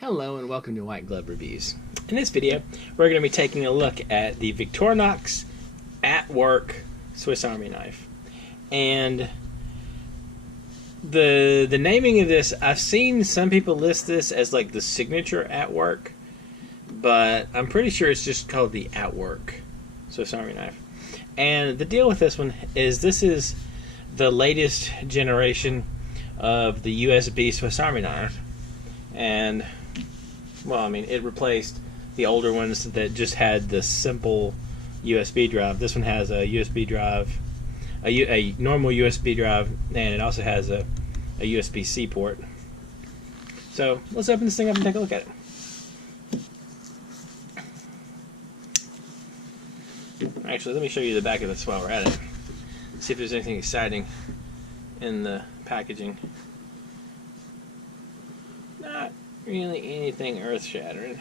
Hello and welcome to White Glove Reviews. In this video, we're going to be taking a look at the Victorinox At Work Swiss Army knife. And the naming of this, I've seen some people list this as like the signature At Work, but I'm pretty sure it's just called the At Work Swiss Army knife. And the deal with this one is this is the latest generation of the USB Swiss Army knife. And well, I mean, it replaced the older ones that just had the simple USB drive. This one has a USB drive, a normal USB drive, and it also has a USB-C port. So let's open this thing up and take a look at it. Actually, let me show you the back of this while we're at it. See if there's anything exciting in the packaging. Not really anything earth-shattering.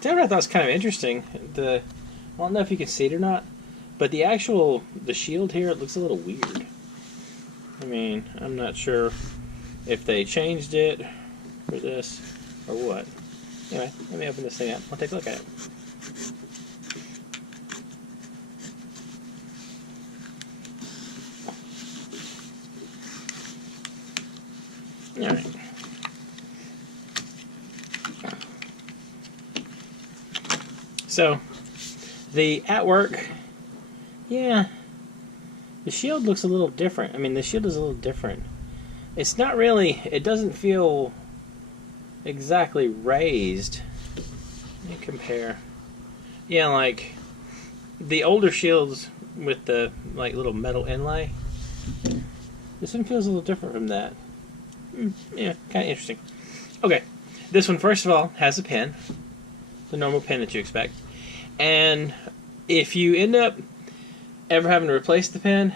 Tell you what I thought was kind of interesting. I don't know if you can see it or not, but the shield here, it looks a little weird. I mean, I'm not sure if they changed it for this or what. Anyway, let me open this thing up. I'll take a look at it. Alright. So, the At Work, yeah, the shield looks a little different. I mean, the shield is a little different. It's not really, it doesn't feel exactly raised. Let me compare. Yeah, like, the older shields with the, like, little metal inlay, this one feels a little different from that. Yeah, kind of interesting. Okay, this one, first of all, has a pin, the normal pin that you expect. And if you end up ever having to replace the pin,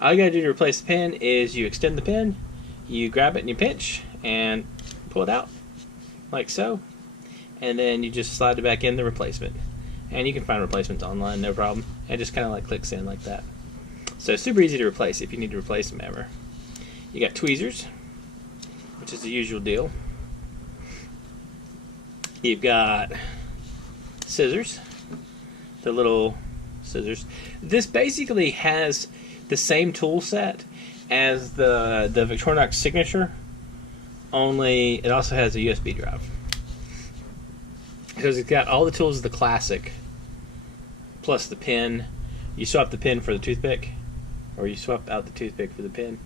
all you gotta do to replace the pin is you extend the pin, you grab it and you pinch and pull it out, like so, and then you just slide it back in the replacement. And you can find replacements online, no problem. It just kind of like clicks in like that. So super easy to replace if you need to replace them ever. You got tweezers, which is the usual deal. You've got scissors, the little scissors. This basically has the same tool set as the Victorinox Signature, only it also has a USB drive. Because it's got all the tools of the classic, plus the pin. You swap the pin for the toothpick, or you swap out the toothpick for the pin.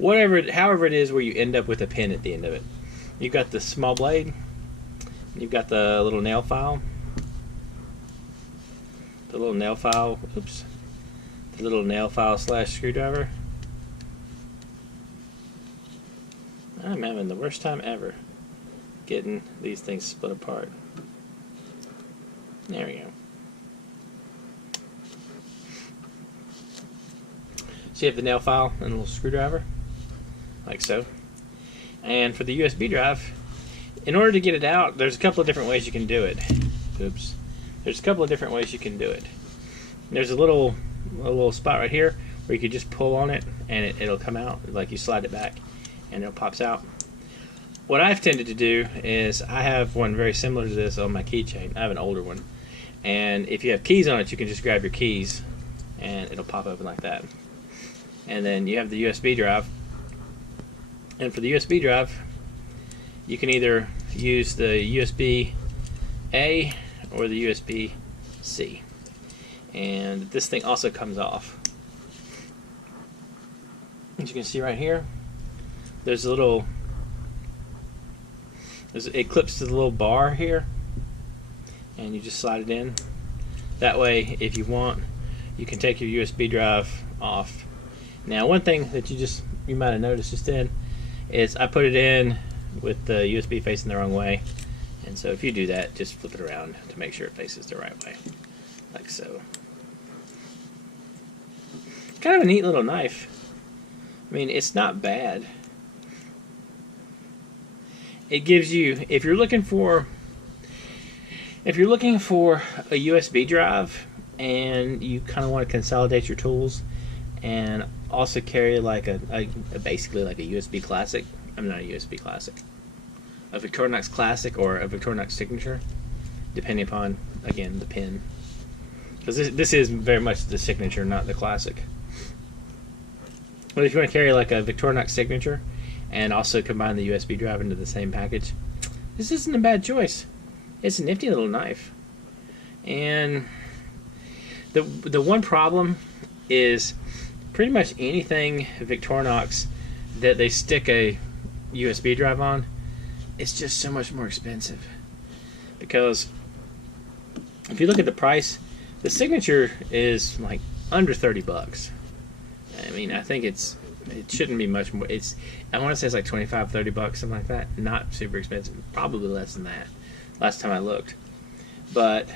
However it is where you end up with a pin at the end of it. You've got the small blade, you've got the little nail file, the little nail file slash screwdriver. I'm having the worst time ever getting these things split apart. There we go. So you have the nail file and a little screwdriver, like so. And for the USB drive, in order to get it out, there's a couple of different ways you can do it. Oops. There's a couple of different ways you can do it. There's a little spot right here where you could just pull on it and it'll come out, like you slide it back and it pops out. What I've tended to do is I have one very similar to this on my keychain. I have an older one. And if you have keys on it, you can just grab your keys and it'll pop open like that. And then you have the USB drive. And for the USB drive, you can either use the USB-A or the USB-C. And this thing also comes off. As you can see right here, there's a little, it clips to the little bar here, and you just slide it in. That way, if you want, you can take your USB drive off. Now, one thing that you might have noticed just then is I put it in with the USB facing the wrong way, and so if you do that, just flip it around to make sure it faces the right way, like so. Kind of a neat little knife. I mean, it's not bad. It gives you, if you're looking for a USB drive and you kind of want to consolidate your tools and also carry like basically like a USB Classic I'm not a USB Classic. A Victorinox Classic or a Victorinox Signature, depending upon, again, the pin. Because this is very much the Signature, not the Classic. But if you want to carry like a Victorinox Signature and also combine the USB drive into the same package, this isn't a bad choice. It's a nifty little knife. And the one problem is pretty much anything Victorinox that they stick a USB drive on, it's just so much more expensive. Because if you look at the price, the Signature is like under 30 bucks. I mean, I think it shouldn't be much more. I want to say it's like 25, 30 bucks, something like that. Not super expensive. Probably less than that last time I looked. But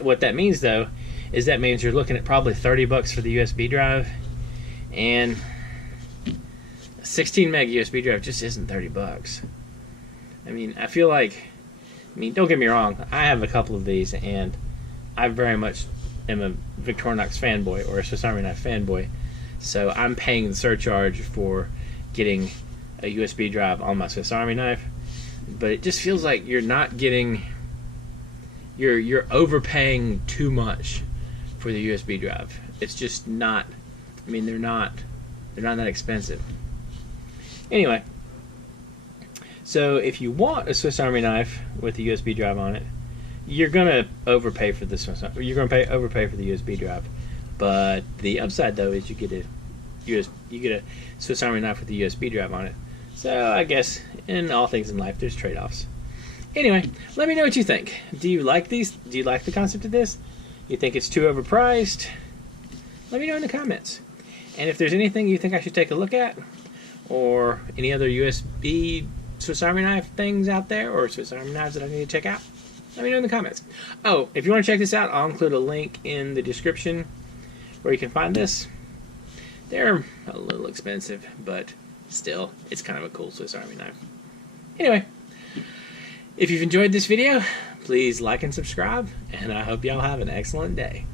what that means, though, is that means you're looking at probably 30 bucks for the USB drive, and a 16 meg USB drive just isn't 30 bucks. I mean, I feel like, don't get me wrong, I have a couple of these, and I very much am a Victorinox fanboy, or a Swiss Army knife fanboy, so I'm paying the surcharge for getting a USB drive on my Swiss Army knife, but it just feels like you're not getting, you're overpaying too much for the USB drive. It's just not, they're not that expensive. Anyway, so if you want a Swiss Army knife with a USB drive on it, you're gonna overpay for the overpay for the USB drive. But the upside, though, is you get a Swiss Army knife with a USB drive on it. So I guess in all things in life, there's trade-offs. Anyway, let me know what you think. Do you like these? Do you like the concept of this? You think it's too overpriced? Let me know in the comments. And if there's anything you think I should take a look at, or any other USB Swiss Army knife things out there, or Swiss Army knives that I need to check out, let me know in the comments. Oh, if you want to check this out, I'll include a link in the description where you can find this. They're a little expensive, but still, it's kind of a cool Swiss Army knife. Anyway, if you've enjoyed this video, please like and subscribe, and I hope y'all have an excellent day.